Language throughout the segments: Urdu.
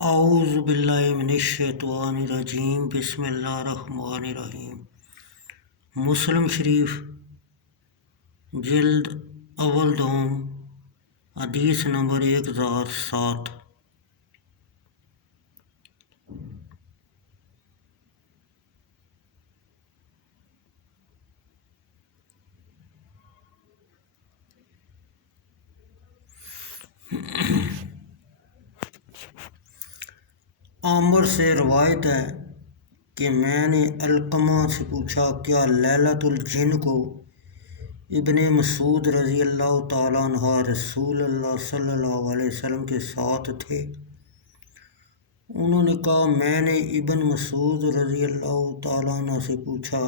اعوذ باللہ من الشیطان الرجیم، بسم اللہ الرحمن الرحیم۔ مسلم شریف جلد اول دوم، حدیث نمبر 1007۔ عامر سے روایت ہے کہ میں نے علقمہ سے پوچھا، کیا لیلۃ الجن کو ابن مسعود رضی اللہ تعالیٰ عنہ رسول اللہ صلی اللہ علیہ وسلم کے ساتھ تھے؟ انہوں نے کہا، میں نے ابن مسعود رضی اللہ تعالیٰ عنہ سے پوچھا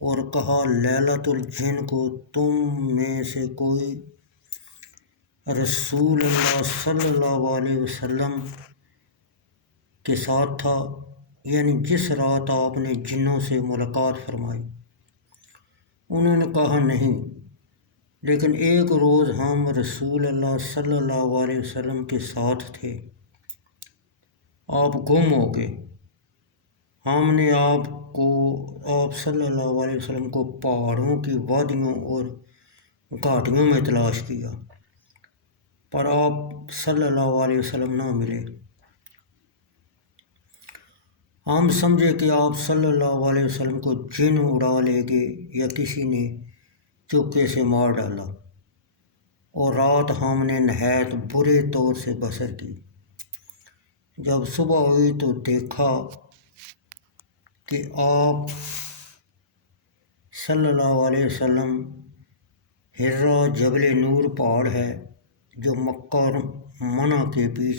اور کہا، لیلۃ الجن کو تم میں سے کوئی رسول اللہ صلی اللہ علیہ وسلم کے ساتھ تھا، یعنی جس رات آپ نے جنوں سے ملاقات فرمائی؟ انہوں نے کہا، نہیں، لیکن ایک روز ہم رسول اللہ صلی اللہ علیہ وسلم کے ساتھ تھے، آپ گم ہو گئے۔ ہم نے آپ صلی اللہ علیہ وسلم کو پہاڑوں کی وادیوں اور گھاٹیوں میں تلاش کیا، پر آپ صلی اللہ علیہ وسلم نہ ملے۔ ہم سمجھے کہ آپ صلی اللہ علیہ وسلم کو جن اڑا لے گئے یا کسی نے چوکے سے مار ڈالا، اور رات ہم نے نہایت برے طور سے بسر کی۔ جب صبح ہوئی تو دیکھا کہ آپ صلی اللہ علیہ وسلم حرا جبل نور پہاڑ ہے جو مکہ اور منع کے بیچ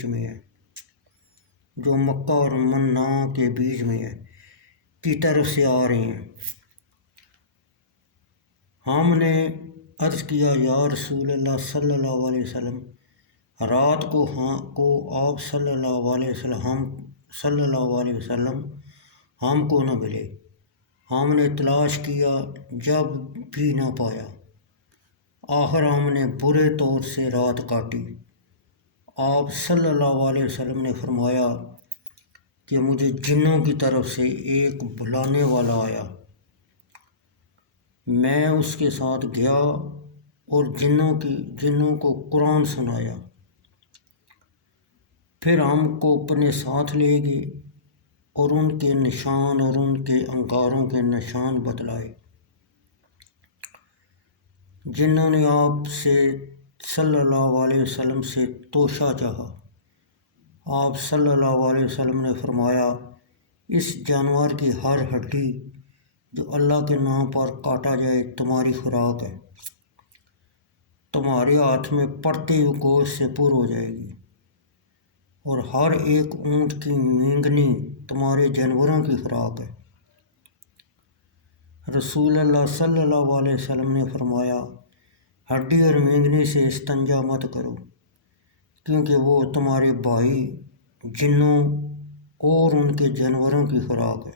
میں ہے، کی طرف سے آ رہے ہیں۔ ہم نے عرض کیا، یا رسول اللہ صلی اللہ علیہ وسلم، رات کو آپ صلی اللہ علیہ وسلم ہم کو نہ ملے۔ ہم نے تلاش کیا، جب بھی نہ پایا۔ آخر ہم نے برے طور سے رات کاٹی۔ آپ صلی اللہ علیہ وسلم نے فرمایا کہ مجھے جنوں کی طرف سے ایک بلانے والا آیا۔ میں اس کے ساتھ گیا اور جنوں کو قرآن سنایا، پھر ہم کو اپنے ساتھ لے گئے اور ان کے نشان اور ان کے انگاروں کے نشان بتلائے۔ جنوں نے آپ سے صلی اللہ علیہ وسلم سے توشہ چاہا۔ آپ صلی اللہ علیہ وسلم نے فرمایا، اس جانور کی ہر ہڈی جو اللہ کے نام پر کاٹا جائے تمہاری خوراک ہے، تمہارے ہاتھ میں پڑتے ہوئے گوشت سے پر ہو جائے گی، اور ہر ایک اونٹ کی مینگنی تمہارے جانوروں کی خوراک ہے۔ رسول اللہ صلی اللہ علیہ وسلم نے فرمایا، ہڈی اور مینگنی سے استنجا مت کرو، کیونکہ وہ تمہارے بھائی جنوں اور ان کے جانوروں کی خوراک ہے۔